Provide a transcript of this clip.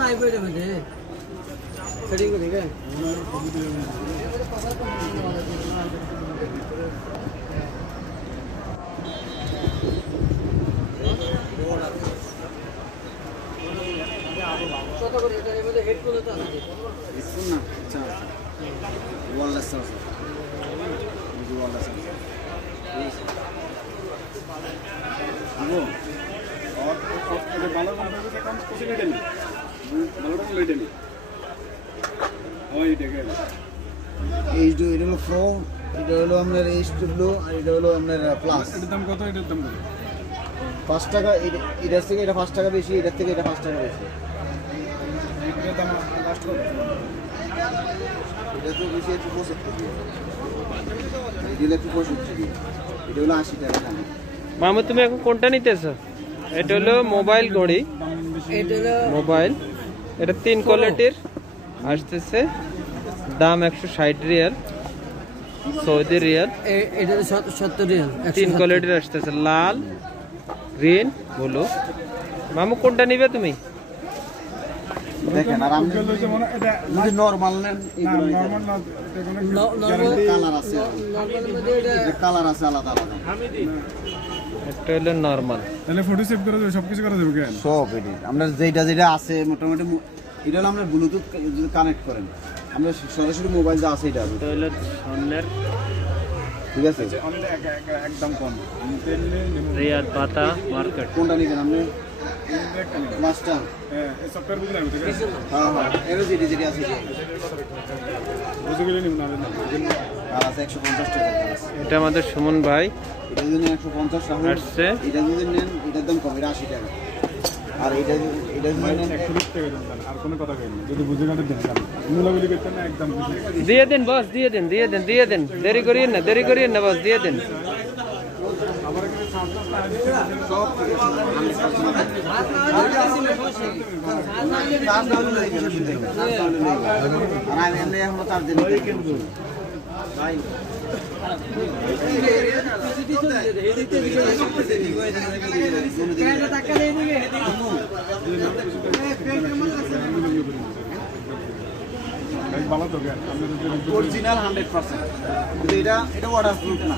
নাই বই দেবে যে সেটিং করে দিবে কত করে এটা এর মধ্যে হেডফোন তো আছে হেডফোন না আচ্ছা ওয়্যারলেস আছে ওয়্যারলেস আছে আবো और এটা ভালো কম্পিউটার কাম কোসে লেটে নি ভালোটা লেটে নি ওই দেখেন এইচডি এটা হলো প্রো এটা হলো আপনার এইচডব্লিউ আর এটা হলো আপনার প্লাস এটার দাম কত এটার দাম কত 5 টাকা এটার থেকে এটা 5 টাকা বেশি এটার থেকে এটা 5 টাকা বেশি এটার দাম লাস্ট কত এটা তো বেশি একটু 75 এটা একটু 65 এটা হলো 80 টাকা দাম মামু তুমি এখন কোনটা নিতেছো এটা হলো মোবাইল ঘড়ি এটা হলো মোবাইল এটা 3 কোয়ালিটির আসতেছে দাম 160 রিয়াল সৌদি রিয়াল এটা 70 রিয়াল 3 কোয়ালিটির আসতেছে লাল গ্রিন ব্লু মামু কোনটা নিবে তুমি দেখেন আর আমি যদি নরমাল নেন নরমাল না গ্যারান্টি কালার আছে নরমালের মধ্যে এটা কালার আছে আলাদা আলাদা এটা হলো নরমাল তাহলে ফটো সেভ করা যাবে সবকিছু করা যাবে কেন সব এটি আমরা যেটা আছে মোটামুটি এটা হলো আমরা ব্লুটুথ যদি কানেক্ট করেন আমরা সরাসরি মোবাইল যা আছে এটা এটা হলো স্বর্ণের ঠিক আছে একদম কম রিয়াদ বাতা মার্কেট কোনটা নেবেন আপনি মাস্টার হ্যাঁ এই সফটওয়্যার বুঝলেন আমি ঠিক আছে হ্যাঁ হ্যাঁ এর যেটা আছে বুঝে গেলে নিব না আর আছে 150 টাকা আছে এটা আমাদের সুমন ভাই এটা যদি 150 টাকা আসছে এটা যদি নেন এটার দাম কম এটা 80 টাকা আর এটা যদি নেন 120 টাকা দেন আর কোনো কথা কইনি যদি বুঝে গেলে দেন মূলাগুলি করতেন না একদম দিয়ে দেন বস দিয়ে দেন দেরি করিয়েন না বস দিয়ে দেন আবার এখানে সাউন্ড সব আর আমি এখনো তার দিন ভাই ভালো তো জ্ঞান অরিজিনাল 100% এটা ওয়াটারপ্রুফ না